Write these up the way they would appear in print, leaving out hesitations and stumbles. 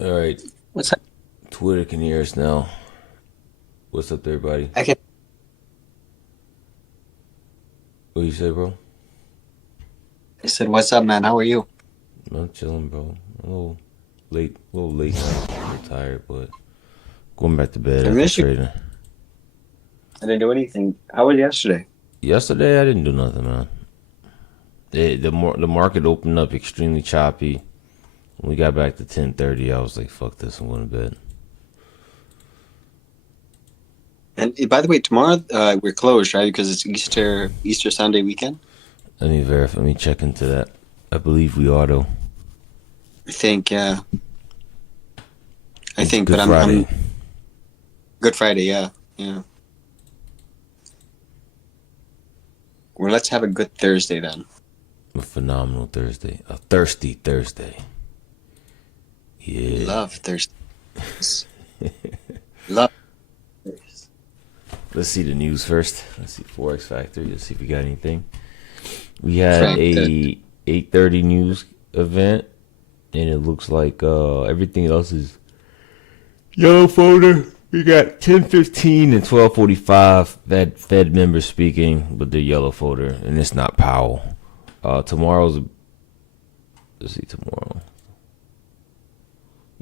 All right, What's up? Twitter can hear us now. What's up, everybody? I can. What you say, bro? I said, "What's up, man? How are you?" I'm chilling, bro. A little late night. A little tired, but going back to bed I after miss you. trading. I didn't do anything. How was yesterday? Yesterday, I didn't do nothing, man. The market opened up extremely choppy. When we got back to 10:30, I was like, "Fuck this! I'm going to bed." And by the way, tomorrow we're closed, right? Because it's Easter Sunday weekend. Let me verify. Let me check into that. I believe we are though. I think, yeah, I It's think. Good But I'm Friday. Good Friday, yeah, yeah. Well, let's have a good Thursday then. A phenomenal Thursday. A thirsty Thursday. Yeah. Love Thursdays. Love Thursdays. Let's see the news first. Let's see Forex Factory. Let's see if we got anything. We had Frank. a 8:30 news event, and it looks like everything else is yellow folder. We got 10:15 and 12:45 Fed members speaking, but they're yellow folder, and it's not Powell. Tomorrow's let's see tomorrow.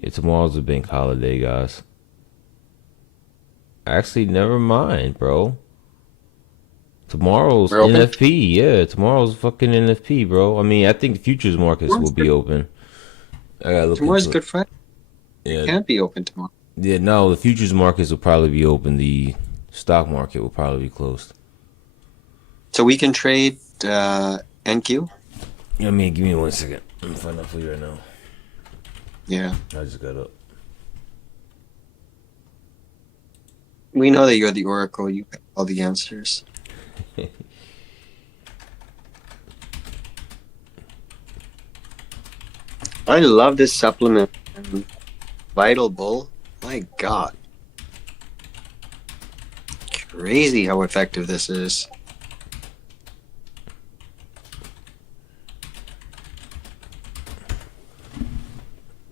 Yeah, tomorrow's a bank holiday, guys. Actually, never mind, bro. Tomorrow's We're open. NFP. Yeah, tomorrow's fucking NFP, bro. I mean, I think the futures markets will Tomorrow's be good. open. I gotta look Tomorrow's into it. Good Friday. It Yeah, can't be open tomorrow. yeah. No, the futures markets will probably be open. The stock market will probably be closed. So we can trade NQ. I mean, give me 1 second. I'm finding out for you right now. Yeah, I just got up. we know that you're the oracle. You have all the answers. I love this supplement. Vital Bull. My God. Crazy how effective this is.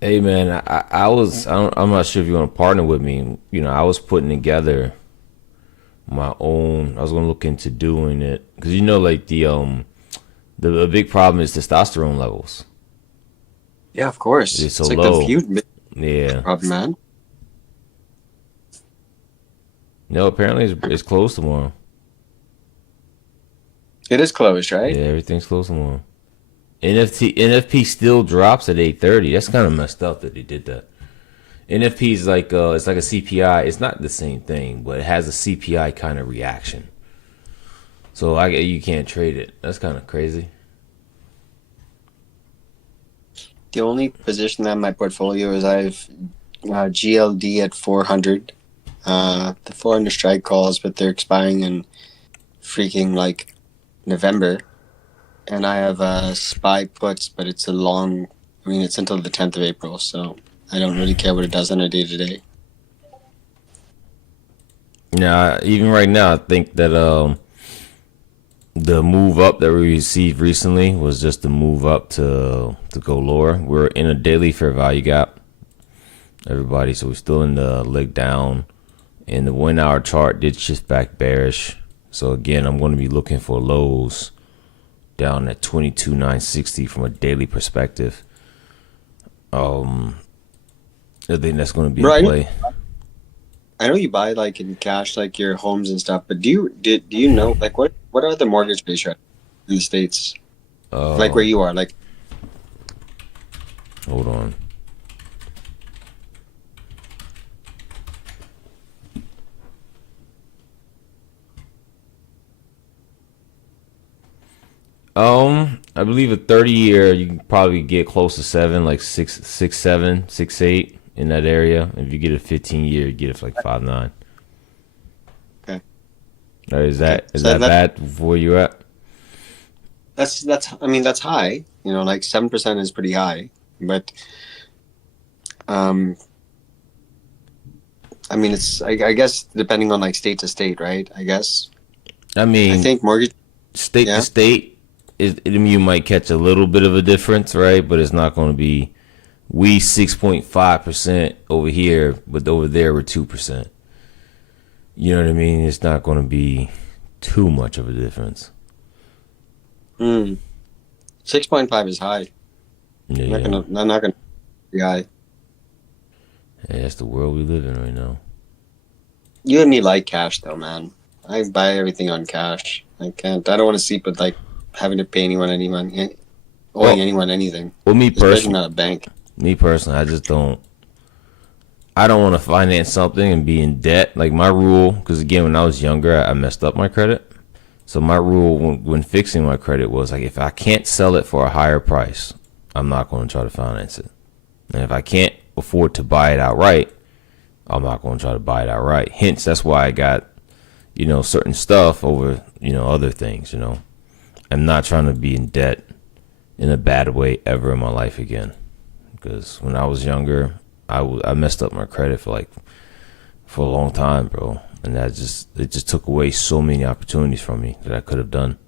Hey man, I'm not sure if you want to partner with me. You know, I was putting together my own. I was gonna look into doing it because you know, like the big problem is testosterone levels. Yeah, of course. It's so It's like the low. huge Yeah. problem, man. No, apparently it's closed tomorrow. It is closed, Yeah, right? everything's closed tomorrow. NFP still drops at 8:30. That's kind of messed up that they did that. NFP is like it's like a CPI. It's not the same thing, but it has a CPI kind of reaction. So you can't trade it. That's kind of crazy. The only position that in my portfolio is I've GLD at 400. The 400 strike calls, but they're expiring in freaking like November. And I have SPY puts, but it's a long, I mean, it's until the 10th of April, so I don't really care what it does on a day to day. Now, even right now, I think that the move up that we received recently was just a move up to go lower. We're in a daily fair value gap, everybody. So we're still in the leg down, and the 1 hour chart did shift back bearish. So again, I'm going to be looking for lows down at 22,960 from a daily perspective. I think that's going to be in Bro, play. I know you buy like in cash, like your homes and stuff, but do you know like what are the mortgage rates right in the States? Like where Um, you are, like Hold on. I believe a 30 year you can probably get close to seven, like six, seven, 6, 8 in that area. If you get a 15 year, you get it for like 5, 9. okay, Is okay. that is So that bad for where you at? that's I mean that's high. You know, like 7% is pretty high, but um, I mean it's I guess depending on like state to state, right? I guess I I mean, think mortgage, state to yeah. state, you might catch a little bit of a difference, right? But it's not going to be We 6.5% over here, but over there we're 2%. You know what I mean? It's not going to be too much of a difference. 6.5 is high. Yeah, I'm not gonna be high. yeah, that's the world we live in right now. You and me like cash though, man. I buy everything on cash. I can't. I don't want to sleep with like having to pay owing Well, anyone anything, well, especially not a bank. me personally, I just don't. I don't want to finance something and be in debt. Like my rule, because again, when I was younger, I messed up my credit. So my rule when fixing my credit was like, if I can't sell it for a higher price, I'm not going to try to finance it. And if I can't afford to buy it outright, I'm not going to try to buy it outright. Hence, that's why I got, certain stuff over, other things, I'm not trying to be in debt in a bad way ever in my life again. Because when I was younger, I messed up my credit for a long time, bro. And it just took away so many opportunities from me that I could have done.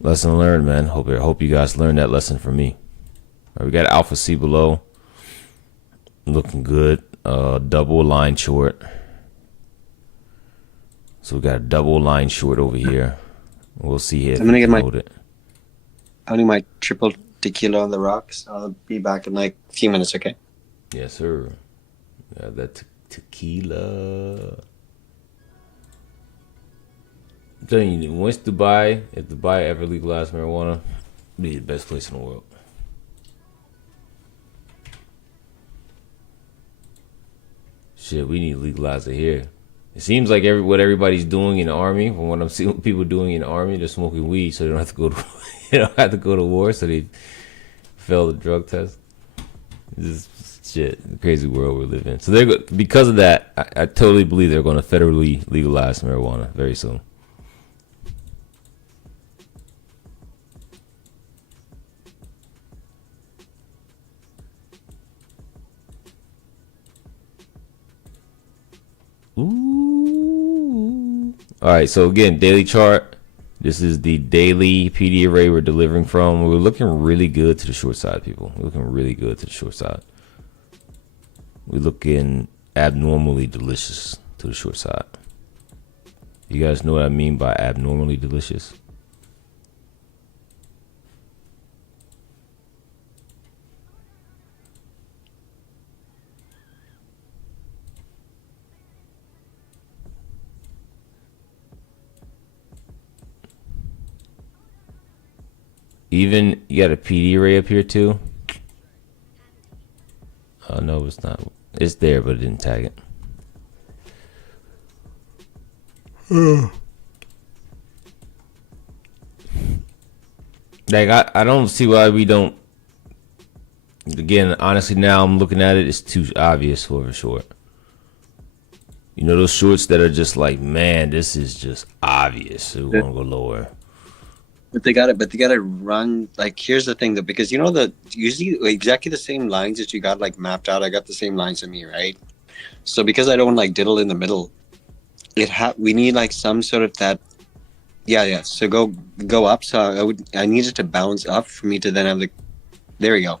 Lesson learned, man. Hope you guys learned that lesson from me. All right, we got Alpha C below. Looking good. Double line short. So we got a double line short over here. We'll see here if I'm gonna we get can my hold it. having my triple tequila on the rocks. I'll be back in like a few minutes. Okay. Yes, sir. That tequila. I'm telling you, once Dubai, if Dubai ever legalized marijuana, it'd be the best place in the world. Shit, we need to legalize it here. It seems like what everybody's doing in the army, from what I'm seeing people doing in the army, they're smoking weed so they don't have to go to they don't have to go to war, so they fail the drug test. This is shit, the crazy world we live in. So because of that, I totally believe they're going to federally legalize marijuana very soon. Ooh. All right, so again, daily chart. This is the daily PD array we're delivering from. We're looking really good to the short side, people. We're looking really good to the short side. We're looking abnormally delicious to the short side. You guys know what I mean by abnormally delicious? Even you got a PD array up here too. Oh no, it's not. It's there, but it didn't tag it. Like I don't see why we don't. Again, honestly, now I'm looking at it. It's too obvious for a short. You know those shorts that are just like, man, this is just obvious. So we're gonna go lower. But they gotta run. Like, here's the thing though, because you see exactly the same lines that you got like mapped out. I got the same lines in me, right? So because I don't like diddle in the middle, we need like some sort of that. Yeah. So go up. So I need it to bounce up for me to then have there we go,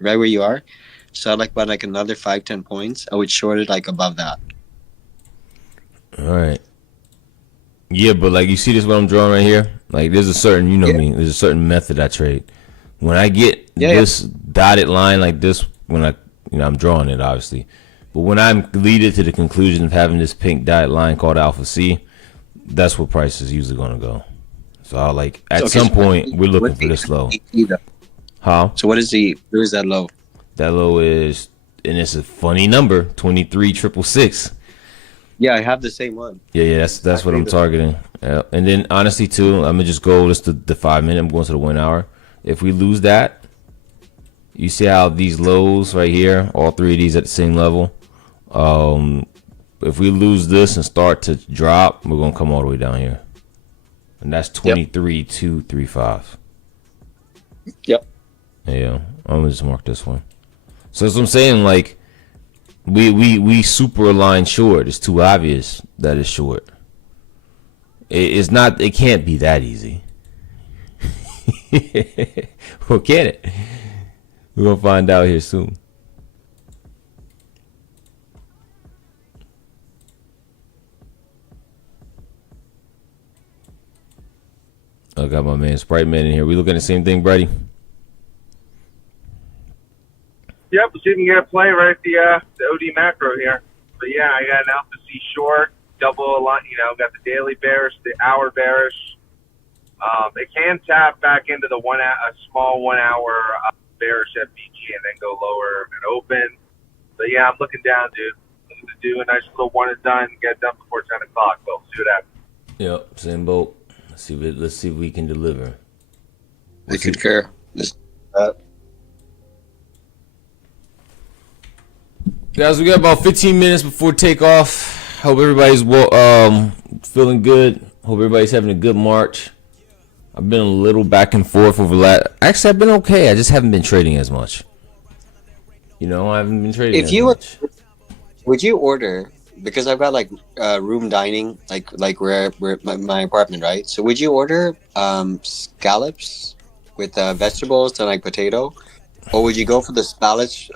right where you are. So I'd like about like another 5-10 points. I would short it like above that. All right. Yeah, but like you see this what I'm drawing right here? Like there's a certain, me, there's a certain method I trade. When I get this dotted line like this, when I'm drawing it obviously. But when I'm leaded to the conclusion of having this pink dotted line called Alpha C, that's where price is usually gonna go. So I'll some point we're looking for this low. How? So where is that low? That low is, and it's a funny number, 23,666. Yeah, I have the same one. Yeah, that's what I'm targeting. And then honestly too, I'm gonna just go just the 5 minute. I'm going to the 1 hour. If we lose that, you see how these lows right here, all three of these at the same level. If we lose this and start to drop, we're gonna come all the way down here, and that's 23,235. Yep. Yeah, I'm gonna just mark this one. So that's what I'm saying. Like we super align short. It's too obvious that it's short. It's not. It can't be that easy. Or can it? We're gonna find out here soon. I got my man Sprite Man in here. We looking at the same thing, Brady? Yep, so you can get a play right at the OD macro here. But yeah, I got an Alpha C short, double line, got the daily bearish, the hour bearish. It can tap back into the a small 1 hour bearish FVG and then go lower and open. But yeah, I'm looking down, dude. Looking to do a nice little one and done, get it done before 10 o'clock. So see what happens. Yep, same boat. Let's see if we can deliver. I concur. Guys, we got about 15 minutes before takeoff. Hope everybody's feeling good. Hope everybody's having a good March. I've been a little back and forth over that. Actually, I've been okay. I just haven't been trading as much. I haven't been trading as much. Would you order, because I've got like room dining, like where my apartment, right? So would you order scallops with vegetables and like potato, or would you go for the scallops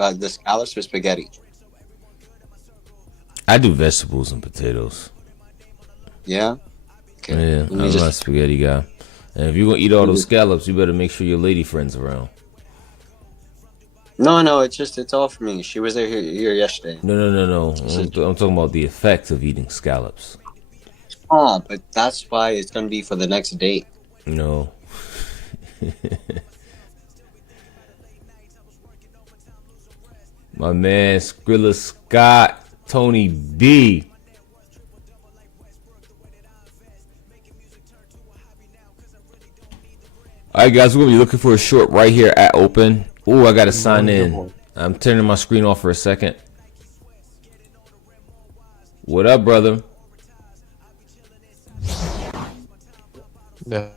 with spaghetti? I do vegetables and potatoes. Yeah. Okay. Yeah, I'm not a spaghetti guy. And if you're gonna eat all those scallops, you better make sure your lady friend's around. No, it's all for me. She was here yesterday. No. I'm talking about the effect of eating scallops. But that's why it's gonna be for the next date. No. My man Skrilla Scott, Tony B. Alright guys, we're gonna be looking for a short right here at open. Oh, I gotta sign in. I'm turning my screen off for a second. What up, brother? Yeah,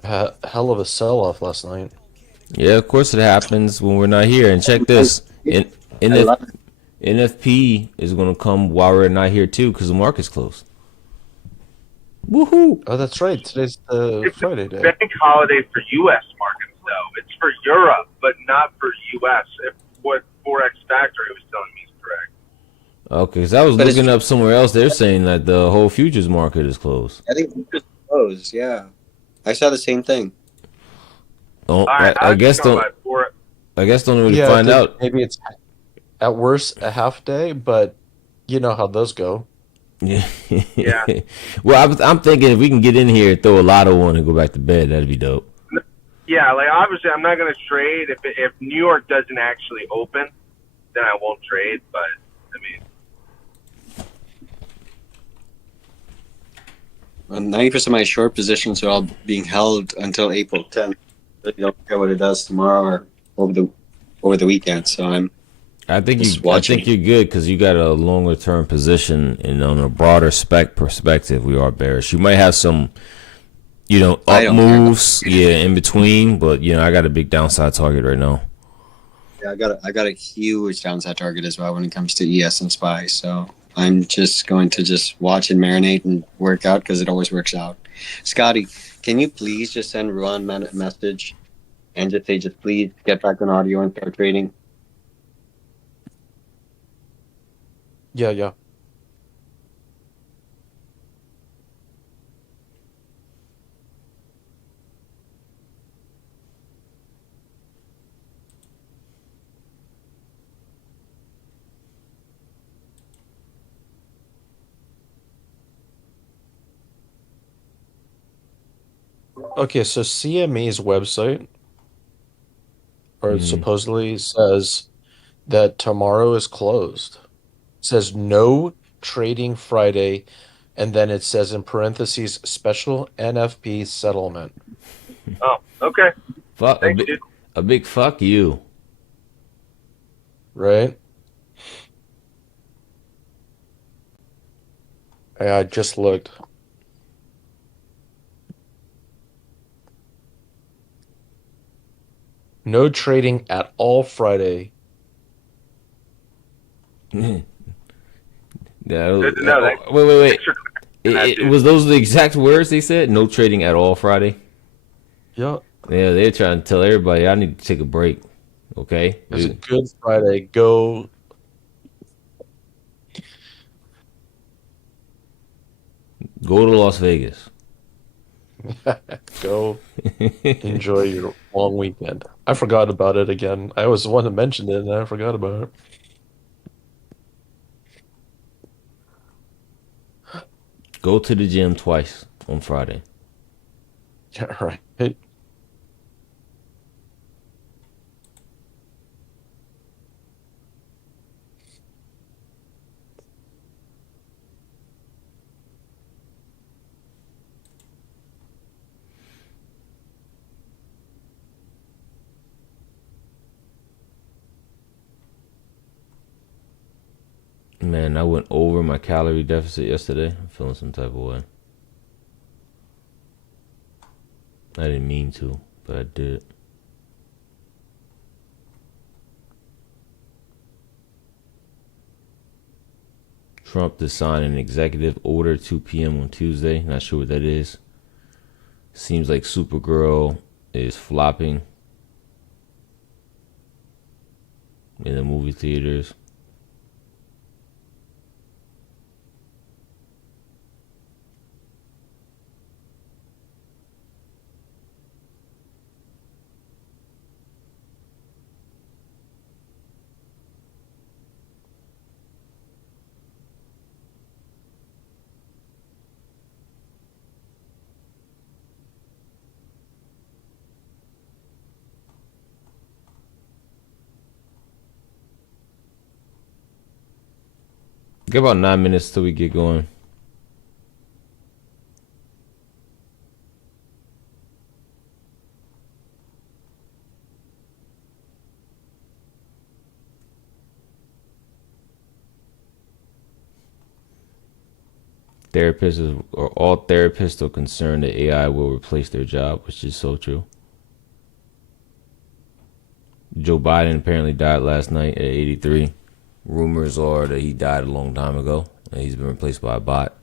hell of a sell-off last night. Yeah, of course it happens when we're not here. And check this. NFP is going to come while we're not here too because the market's closed. Woohoo! Oh, that's right. Today's the It's Friday a day. bank holiday for U.S. markets, though. It's for Europe, but not for U.S. If what Forex Factory was telling me is correct. Okay, because I was looking up somewhere else. They're saying that the whole futures market is closed. I think it's closed. Yeah, I saw the same thing. Oh, Right, I guess don't really find out. Maybe it's at worst a half day, but you know how those go. Yeah. Yeah. Well, I'm thinking if we can get in here, throw a lotto on, and go back to bed, that'd be dope. Yeah, like obviously I'm not going to trade if New York doesn't actually open, then I won't trade. But I mean, 90% of my short positions are all being held until April 10th. I don't care what it does tomorrow or over the weekend. So I think watching. you're good because you got a longer term position, and on a broader perspective, we are bearish. You might have some, up moves, in between, but I got a big downside target right now. Yeah, I got a huge downside target as well when it comes to ES and SPY. So I'm just going to just watch and marinate and work out because it always works out. Scotty, can you please just send Ruan a message and just say, just please get back on audio and start trading? Yeah. Okay, so CME's website supposedly says that tomorrow is closed. It says no trading Friday, and then it says in parentheses special NFP settlement. oh, okay. Fuck Thanks, dude. a big fuck you. Right? I just looked. No trading at all Friday. Yeah, No, wait. Thanks for clarifying that, dude. Was those the exact words they said? No trading at all Friday. Yeah. Yeah, they're trying to tell everybody I need to take a break. Okay, It's a Good Friday. Go. go to Las Vegas. Go enjoy your long weekend. I forgot about it again. I was the one that mentioned it, and I forgot about it. Go to the gym twice on Friday. Yeah, right. Man, I went over my calorie deficit yesterday. I'm feeling some type of way. I didn't mean to, but I did. Trump to sign an executive order 2 p.m. on Tuesday. Not sure what that is. Seems like Supergirl is flopping in the movie theaters. Get about 9 minutes till we get going. All therapists are concerned that AI will replace their job, which is so true. Joe Biden apparently died last night at 83. Rumors are that he died a long time ago and he's been replaced by a bot.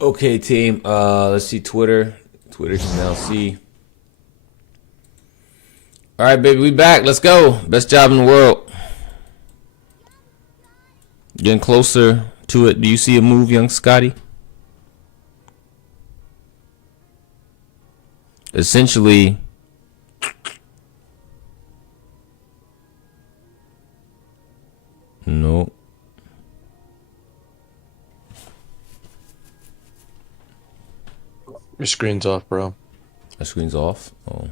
Okay, team. Let's see Twitter. Twitter can now see. All right, baby, we back. Let's go. Best job in the world. Getting closer to it. Do you see a move, young Scotty? Essentially, no. Your screen's off, bro. My screen's off. Oh,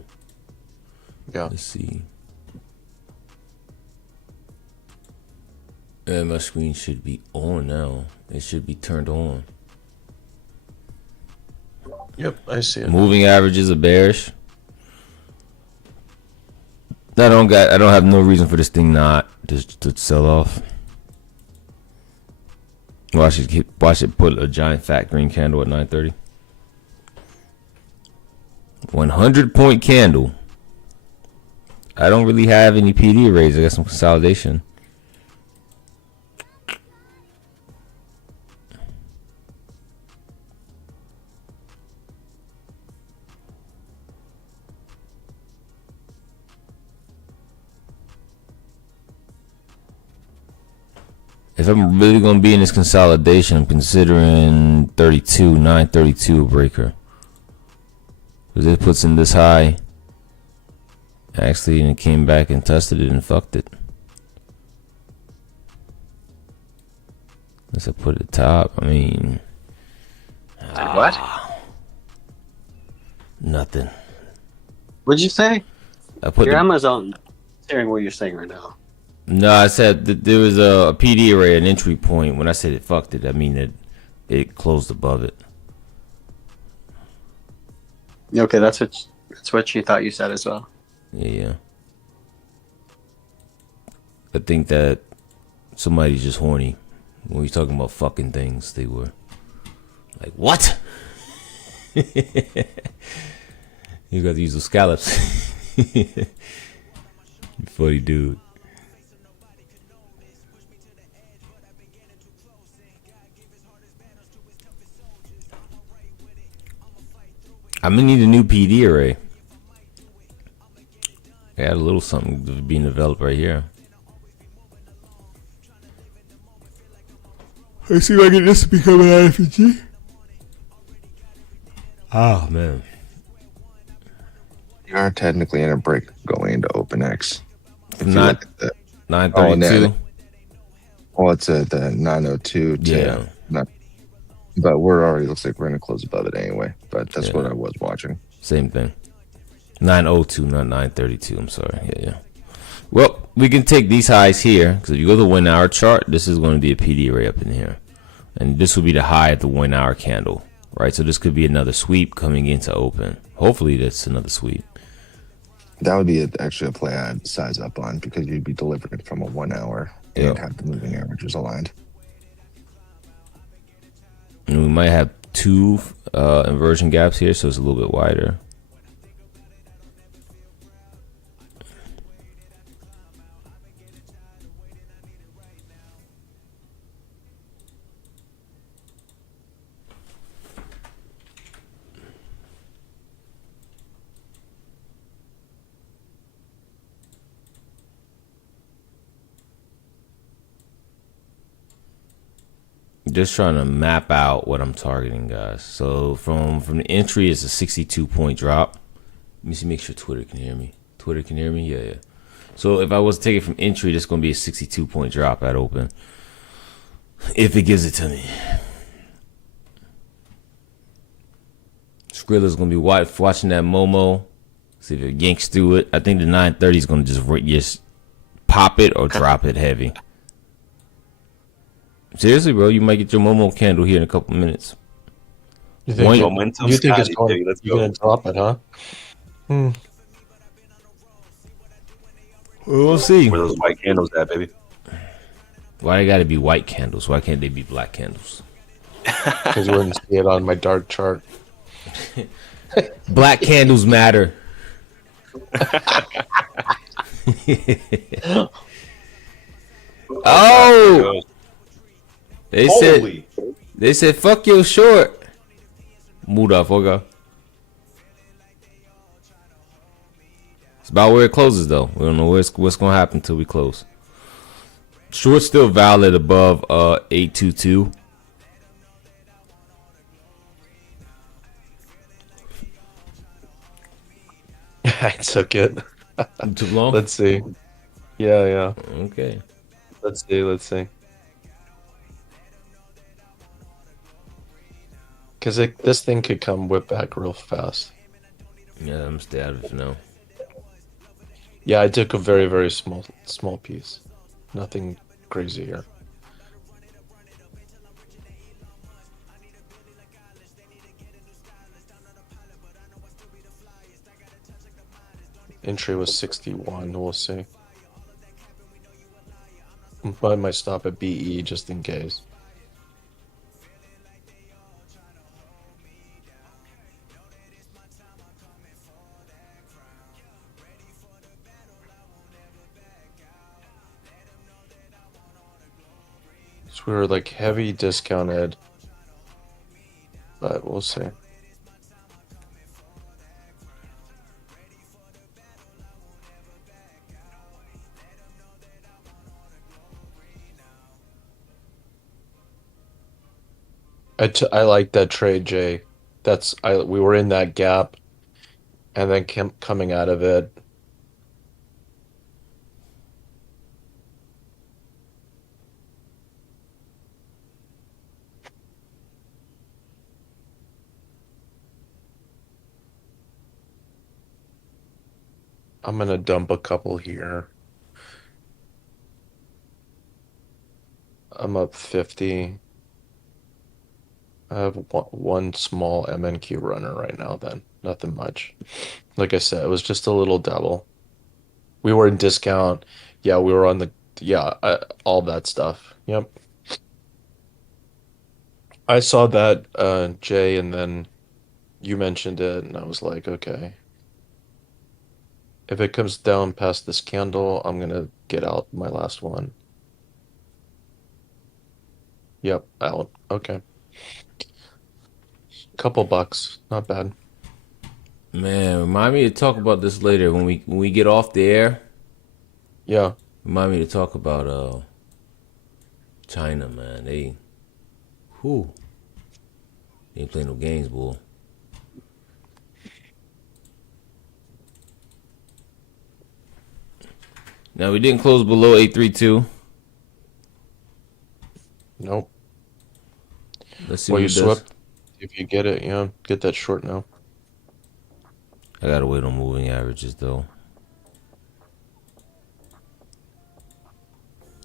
Yeah. let's see. And my screen should be on now. It should be turned on. Yep, I see it. Moving averages are bearish. I don't have no reason for this thing not to sell off. Watch it put a giant fat green candle at 9:30. 100-point candle. I don't really have any PD arrays. I got some consolidation. If I'm really going to be in this consolidation, I'm considering 932 breaker. Because it puts in this high. Actually, and it came back and tested it and fucked it. Unless I put it at the top, I mean... What? Nothing. What'd you say? I put Your Amazon hearing what you're saying right now. No, I said that there was a PD array, an entry point. When I said it fucked it, I mean that it closed above it. Okay, that's what you thought you said as well. Yeah. I think that somebody's just horny. When we're talking about fucking things, they were like, what? You got to use those scallops. You funny dude. I'm gonna need a new PD array. I got a little something being developed right here. Let's see if I get this to become an IFG. Oh man. You are technically in a break going into OpenX. If you Not look at the- 932. Well, it's at the 902 to Yeah. but we're already looks like we're gonna close above it anyway. But that's Yeah. what I was watching. Same thing. 902, not 932. I'm sorry. Yeah. Well, we can take these highs here because if you go to the 1 hour chart, this is going to be a PD array up in here, and this will be the high at the 1 hour candle, right? So this could be another sweep coming into open. Hopefully, that's another sweep. That would be actually a play I'd size up on because you'd be delivering from a 1 hour and Yep. have the moving averages aligned. And we might have two inversion gaps here, so it's a little bit wider. Just trying to map out what I'm targeting, guys. So from the entry, it's a 62-point drop. Let me see, make sure Twitter can hear me. Twitter can hear me? Yeah. So if I was to take it from entry, that's going to be a 62-point drop at open. If it gives it to me. Skrilla's going to be watching that Momo. See if it yanks through it. I think the 930 is going to just pop it or drop it heavy. Seriously, bro, you might get your Momo candle here in a couple minutes. You think, One- Momentum, you think it's Scotty, going, baby, let's you're go. going to drop it, huh? We'll see. Where those white candles at, baby? Why they gotta be white candles? Why can't they be black candles? Because you wouldn't see it on my dark chart. Black candles matter. Oh, they said fuck your short. Motherfucker. It's about where it closes, though. We don't know what's going to happen until we close. Short's still valid above 822. I took it. Too long? Let's see. Yeah. Okay. Let's see. Because this thing could come whip back real fast. Yeah, I'm stay out of it for now. Yeah, I took a very, very small piece. Nothing crazy here. Entry was 61. We'll see. But I might stop at BE just in case. So we were like heavy discounted. But we'll see. I like that trade, Jay. We were in that gap, and then coming out of it. I'm gonna dump a couple here. I'm up 50. I have one small MNQ runner right now, then. Nothing much. Like I said, it was just a little dabble. We were in discount. Yeah, we were on the. Yeah, all that stuff. Yep. I saw that, Jay, and then you mentioned it, and I was like, okay. If it comes down past this candle, I'm gonna get out my last one. Yep, out. Okay. Couple bucks. Not bad. Man, remind me to talk about this later when we get off the air. Yeah. Remind me to talk about China, man. They ain't playing no games, boy. Now we didn't close below 832. Nope. Let's see Well, what you it does. swept. If you get it, get that short now. I gotta wait on moving averages though.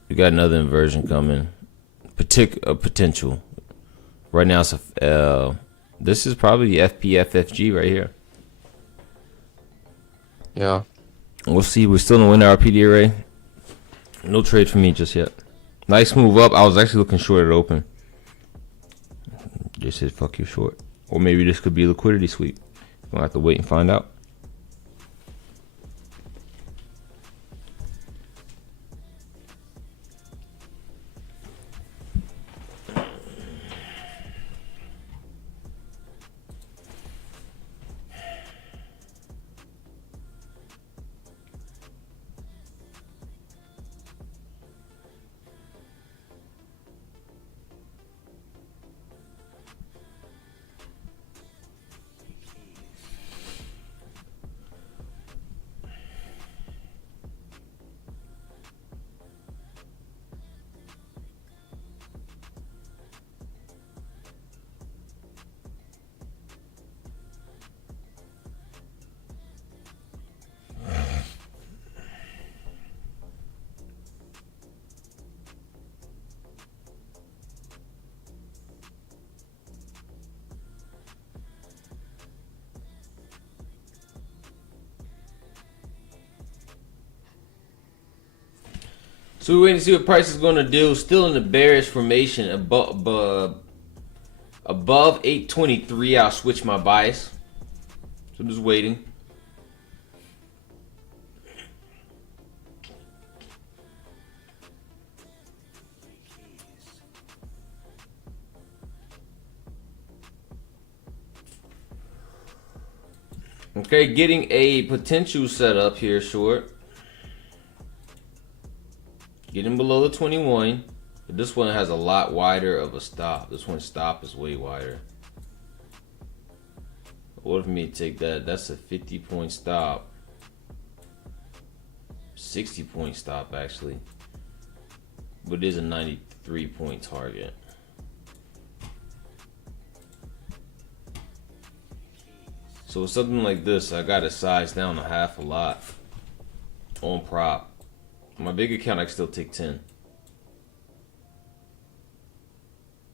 We got another inversion coming. Potential. Right now it's this is probably FPFFG right here. Yeah. We'll see. We're still in the winner RPD array. No trade for me just yet. Nice move up. I was actually looking short at open. Just said fuck you short. Or maybe this could be a liquidity sweep. We'll have to wait and find out. So we're waiting to see what price is going to do. Still in the bearish formation above 823. I'll switch my bias. So just waiting. Okay, getting a potential setup here, short. Getting below the 21. But this one has a lot wider of a stop. This one's stop is way wider. What if me take that? That's a 50-point stop. 60-point stop, actually. But it is a 93-point target. So with something like this, I got it sized down a half a lot on prop. My big account, I can still take 10.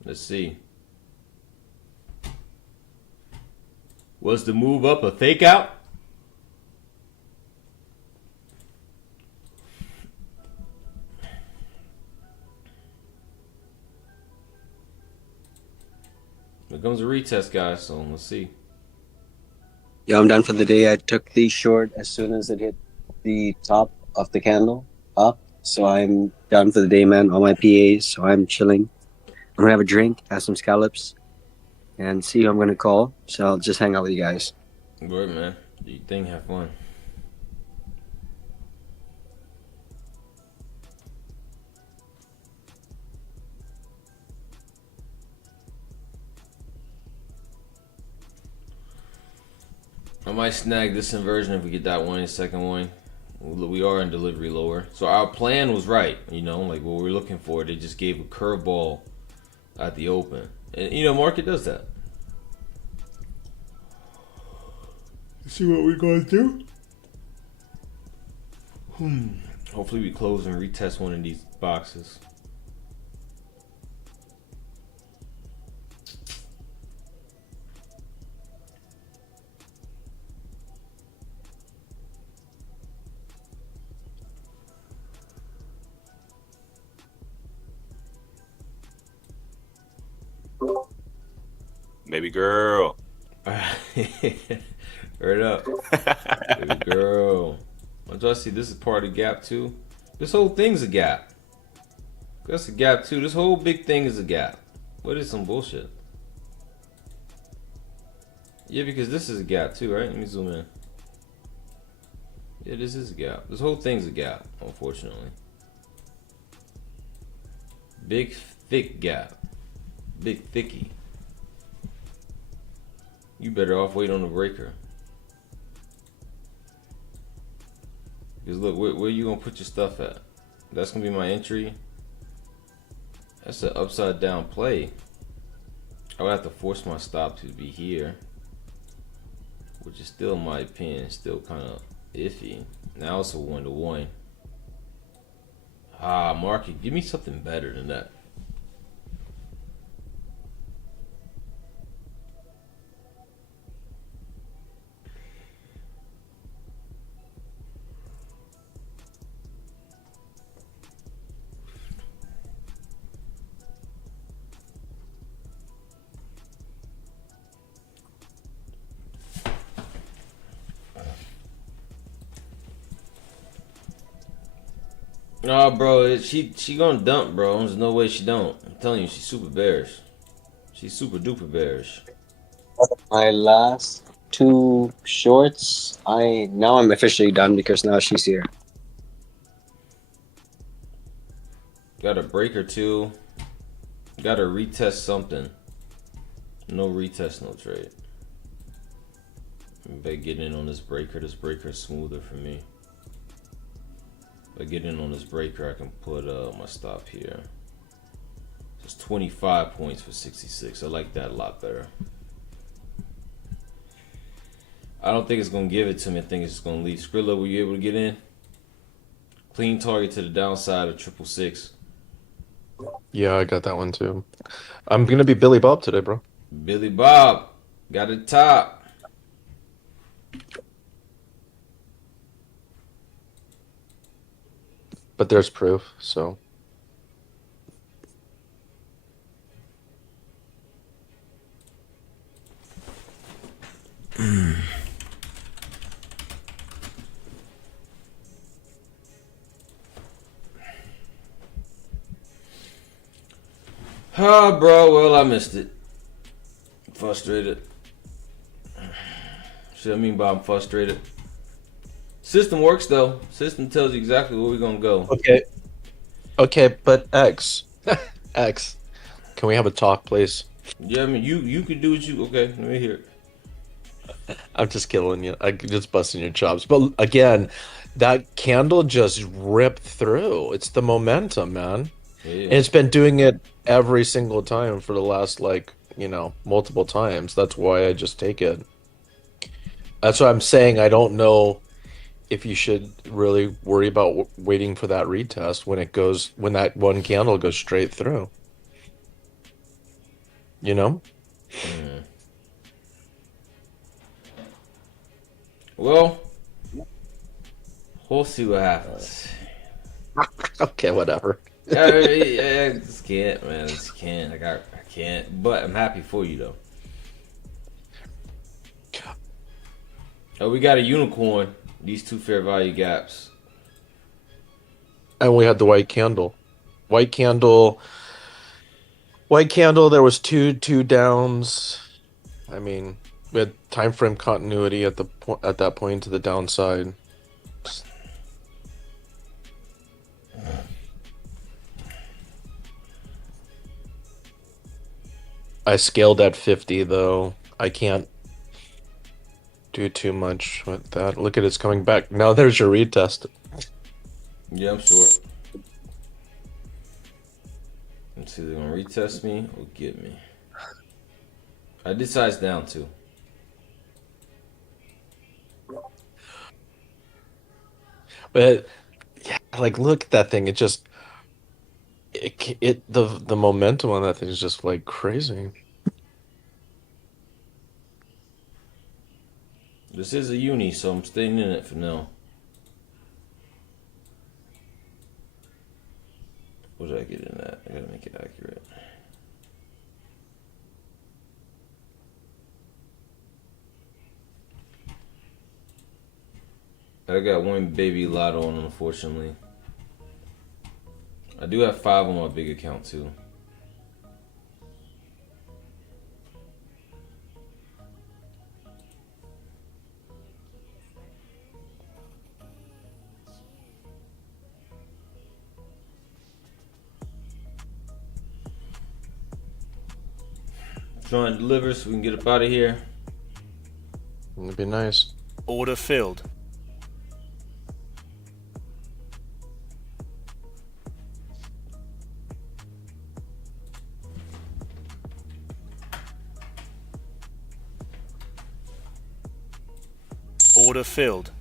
Let's see. Was the move up a fake out? Here comes a retest, guys, so let's see. Yeah, I'm done for the day. I took the short as soon as it hit the top of the candle up. So I'm done for the day, man. All my PAs, so I'm chilling. I'm gonna have a drink, have some scallops, and see who I'm gonna call. So I'll just hang out with you guys. Good, man. Do your thing, have fun. I might snag this inversion if we get that one, second one. We are in delivery lower. So our plan was right, you know, like what we're looking for. They just gave a curveball at the open. And, you know, market does that. See what we're going to do? Hopefully we close and retest one of these boxes. Baby girl. Heard up. Baby girl. Don't y'all see this is part of the gap too? This whole thing's a gap. That's a gap too. This whole big thing is a gap. What is some bullshit? Yeah, because this is a gap too, right? Let me zoom in. Yeah, this is a gap. This whole thing's a gap, unfortunately. Big, thick gap. Big, thicky. You better off wait on the breaker. Because look, where you gonna put your stuff at? That's gonna be my entry. That's an upside down play. I would have to force my stop to be here, which is still, in my opinion, still kind of iffy. Now it's a 1-to-1. Ah, market, give me something better than that. Nah, bro, she gonna dump, bro. There's no way she don't. I'm telling you, she's super bearish. She's super duper bearish. My last two shorts, I'm officially done because now she's here. Got a break or two. Got to retest something. No retest, no trade. If I get in on this breaker is smoother for me. If I get in on this breaker, I can put my stop here. It's 25 points for 66. I like that a lot better. I don't think it's going to give it to me. I think it's just going to leave. Skrilla, were you able to get in? Clean target to the downside of 666. Yeah, I got that one too. I'm gonna be Billy Bob today, bro. Billy Bob got it top. But there's proof, so. Bro, well, I missed it. Frustrated. See what I mean by I'm frustrated? System works though. System tells you exactly where we're gonna go. Okay, but X, X, can we have a talk, please? Yeah, I mean you could do what you okay. Let me hear it. I'm just killing you. I'm just busting your chops. But again, that candle just ripped through. It's the momentum, man. Yeah. And it's been doing it every single time for the last, like, multiple times. That's why I just take it. That's what I'm saying. I don't know if you should really worry about waiting for that retest when that one candle goes straight through. You know? Well, we'll see what happens. Okay, whatever. I just can't, man. I just can't. I can't. But I'm happy for you though. Oh, we got a unicorn. These two fair value gaps. And we had the white candle. White candle. White candle. There was two downs. I mean, we had time frame continuity at that point to the downside. I scaled at 50 though. I can't do too much with that. Look at it's coming back. Now there's your retest. Yeah, I'm sure. Let's see, they're gonna retest me or get me. I did size down too. But yeah, like look at that thing. The momentum on that thing is just like crazy. This is a uni, so I'm staying in it for now. What did I get in that? I gotta make it accurate. I got one baby lot on, unfortunately. I do have 5 on my big account too. Trying to deliver so we can get up out of here. It'd be nice. Order filled. Order filled.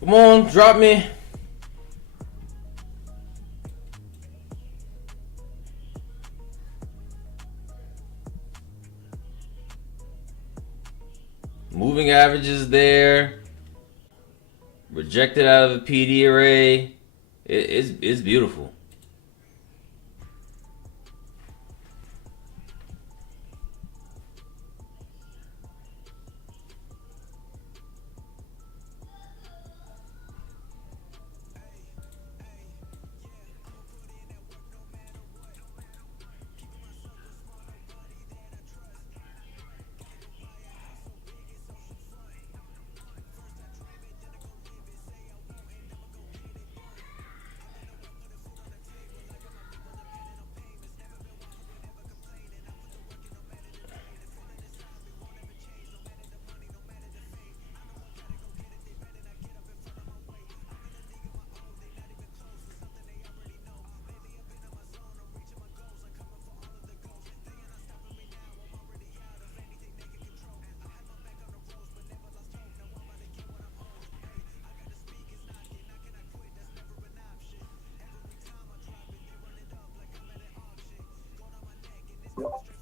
Come on, drop me. Moving averages there. Rejected out of the PD array. It's beautiful.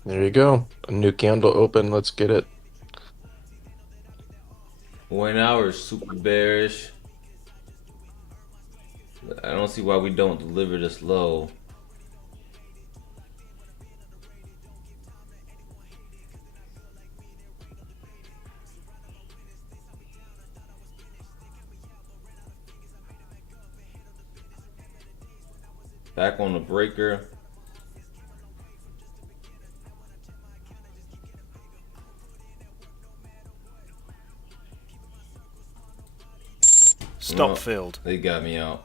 There you go. A new candle open. Let's get it. 1 hour is super bearish. I don't see why we don't deliver this low. Back on the breaker. Stop No, filled. they got me out.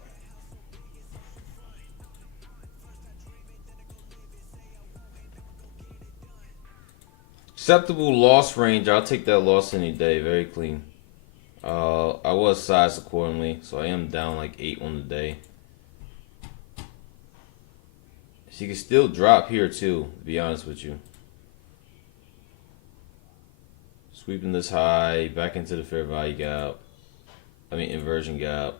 Acceptable loss range. I'll take that loss any day. Very clean. I was sized accordingly, so I am down like 8 on the day. She can still drop here too, to be honest with you. Sweeping this high, back into the fair value gap. I mean inversion gap.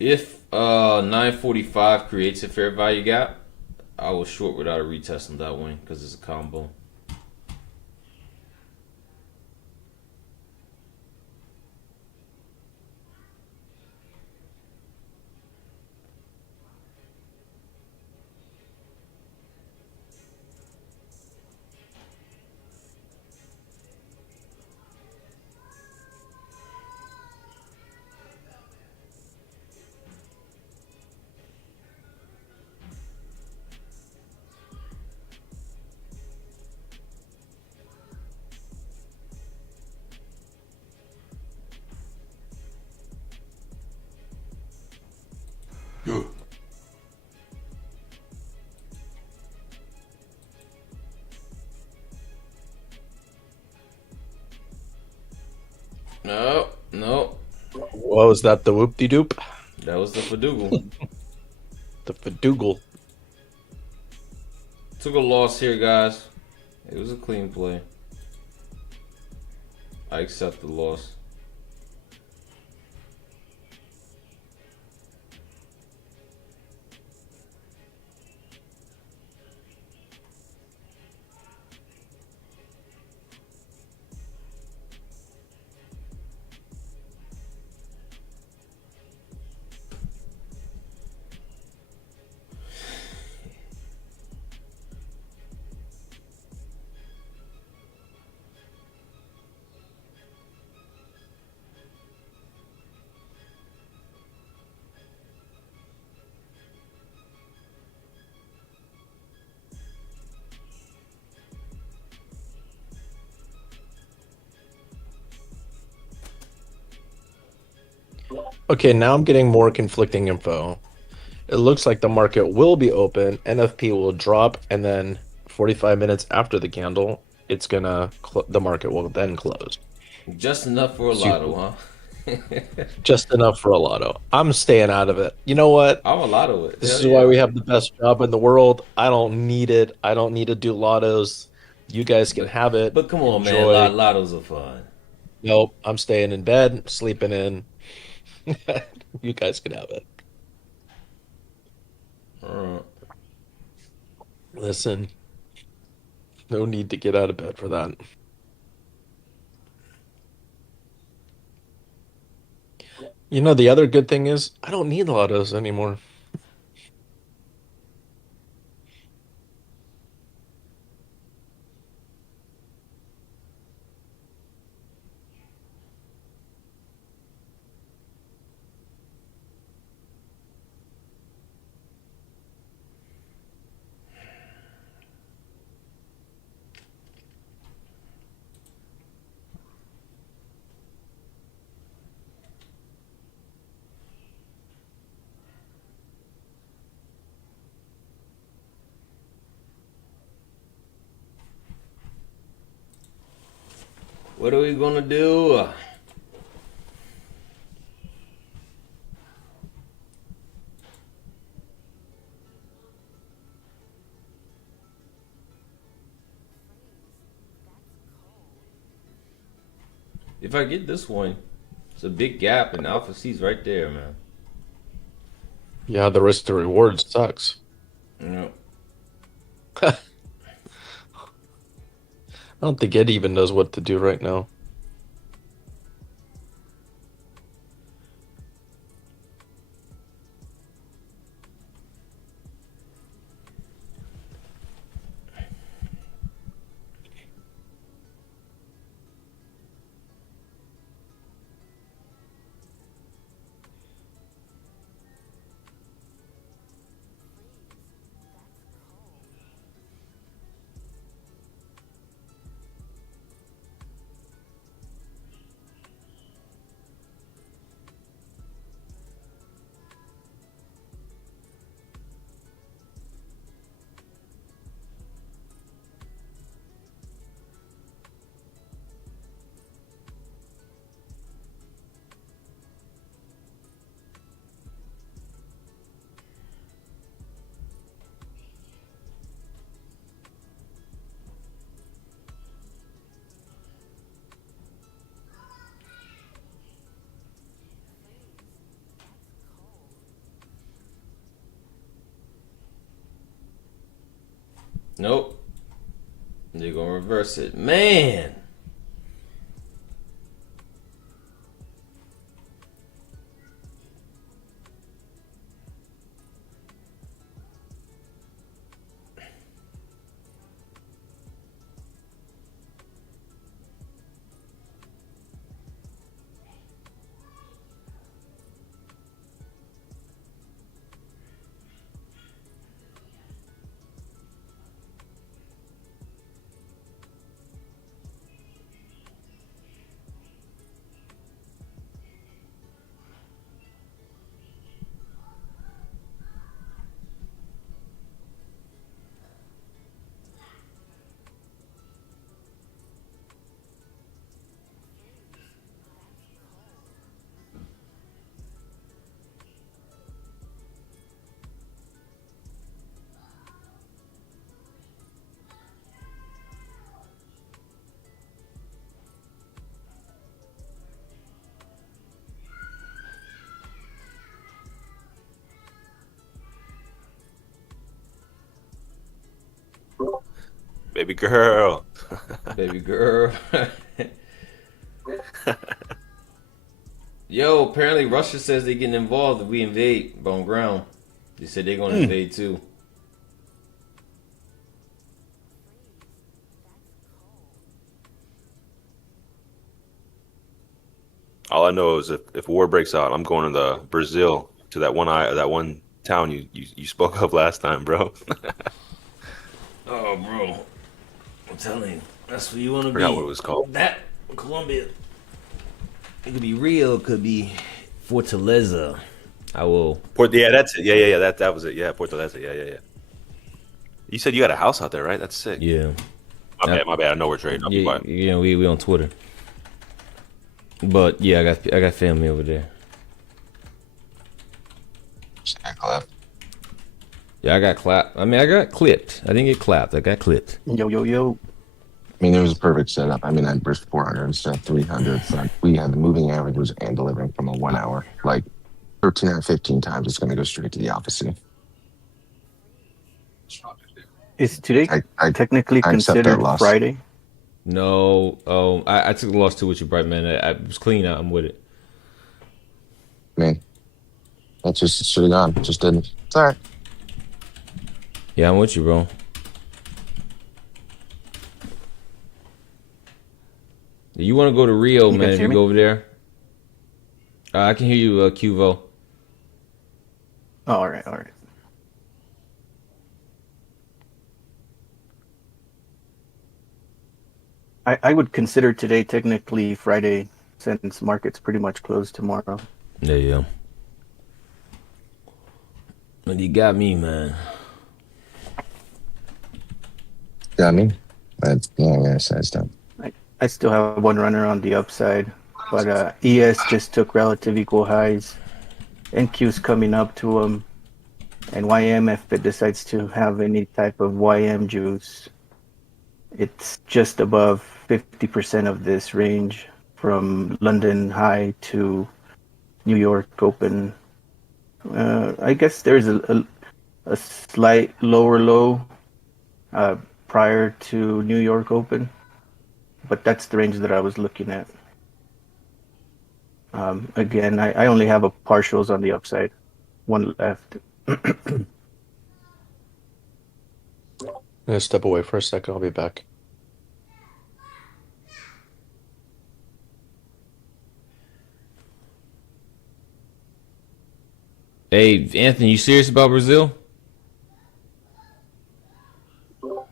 If 945 creates a fair value gap, I will short without a retest on that one because it's a combo. No, no. What was that? The whoop de doop? That was the Fadugal. The Fadoogle. Took a loss here, guys. It was a clean play. I accept the loss. Okay, now I'm getting more conflicting info. It looks like the market will be open, NFP will drop, and then 45 minutes after the candle, it's gonna the market will then close. Just enough for a So you- lotto, huh? Just enough for a lotto. I'm staying out of it. You know what? I'm a lotto it. This Hell is yeah. why we have the best job in the world. I don't need it. I don't need to do lottos. You guys can have it. But come on, man. Enjoy. Lottos are fun. Nope. I'm staying in bed, sleeping in. You guys can have it. Alright. Listen, no need to get out of bed for that. You know, the other good thing is I don't need lottos anymore. What are we gonna do? If I get this one, It's a big gap, and Alpha C's right there, man. Yeah, the risk to reward sucks. Yeah. I don't think Ed even knows what to do right now. Nope. They're gonna reverse it, man. Baby girl. Baby girl. Yo, apparently Russia says they're getting involved if we invade Bone Ground. They said they're gonna invade too. All I know is if war breaks out, I'm going to the Brazil to that one town you spoke of last time, bro. Oh, bro. I'm telling you, that's where you want to be. Forgot what it was called. That, Colombia. It could be Rio, it could be Fortaleza. I will. Yeah, that's it. Yeah. That was it. Yeah, Fortaleza. Yeah. You said you got a house out there, right? That's sick. Yeah. My bad. I know we're trading. I'll be quiet. Yeah, we on Twitter. But yeah, I got family over there. Yeah, I got clapped. I mean, I got clipped. I didn't get clapped. I got clipped. Yo. I mean, it was a perfect setup. I mean, I burst 400 instead of 300. Like, we had the moving averages and delivering from a 1 hour. Like 13 out of 15 times, it's going to go straight to the opposite. Is today I technically accept that considered loss. Friday? No, I took the loss too with you, bright man. I was clean out. I'm with it. Man, that just should have gone. Just didn't. It's all right. Yeah, I'm with you, bro. You want to go to Rio, You man? guys If hear you me? go over there, I can hear you, Qvo. Oh, all right. I would consider today technically Friday since market's pretty much closed tomorrow. There you go. But you got me, man. Yeah, I mean, but yeah, size down. I still have one runner on the upside, but ES just took relative equal highs. NQ's coming up to them, and YM, if it decides to have any type of YM juice, it's just above 50% of this range from London High to New York Open. I guess there's a slight lower low prior to New York Open, but that's the range that I was looking at. Again, I only have a partials on the upside, one left. I'm gonna step away for a second. I'll be back. Hey, Anthony, you serious about Brazil?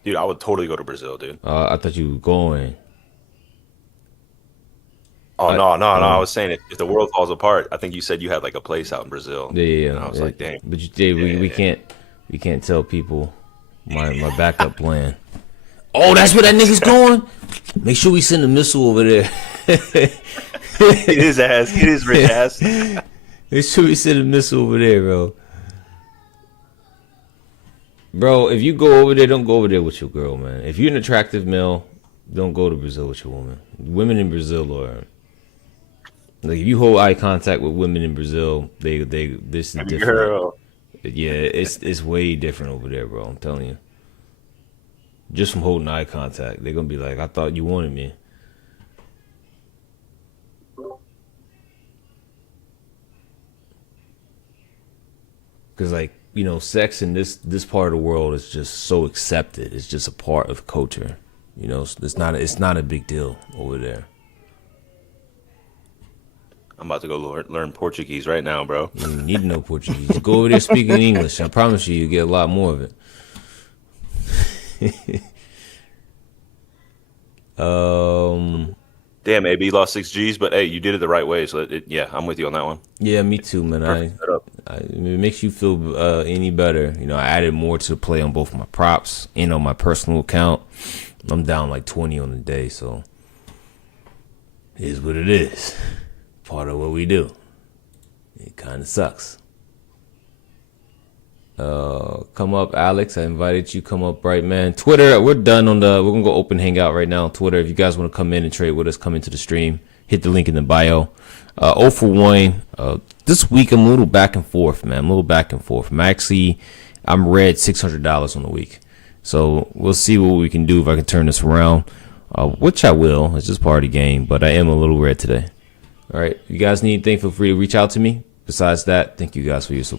Dude, I would totally go to Brazil, dude. I thought you were going. Oh, no. I was saying if the world falls apart, I think you said you had like a place out in Brazil. Yeah. And I was like, dang. But you did. We can't tell people my backup plan. Oh, that's where that nigga's going. Make sure we send a missile over there. Get his ass. Get his rich ass. Make sure we send a missile over there, bro. Bro, if you go over there, don't go over there with your girl, man. If you're an attractive male, don't go to Brazil with your woman. Women in Brazil are like, if you hold eye contact with women in Brazil, this is different. Girl. Yeah, it's way different over there, bro. I'm telling you. Just from holding eye contact, they're gonna be like, "I thought you wanted me." Because, like, you know, sex in this part of the world is just so accepted. It's just a part of culture. You know, it's not a big deal over there. I'm about to go learn Portuguese right now, bro. You don't need to know Portuguese. Go over there speaking English. I promise you get a lot more of it. Damn, AB lost 6 G's, but hey, you did it the right way. So yeah, I'm with you on that one. Yeah, me too, man. It makes you feel any better. You know, I added more to the play on both my props and on my personal account. I'm down like 20 on the day, so it is what it is. Part of what we do. It kind of sucks. Come up, Alex. I invited you. Come up, Bright Man. Twitter, we're done on we're gonna go open hangout right now on Twitter. If you guys want to come in and trade with us, come into the stream. Hit the link in the bio. 0 for 1. This week I'm a little back and forth, man. I'm a little back and forth. I'm red $600 on the week. So we'll see what we can do if I can turn this around. Which I will. It's just part of the game, but I am a little red today. All right. If you guys need anything, feel free to reach out to me. Besides that, thank you guys for your support.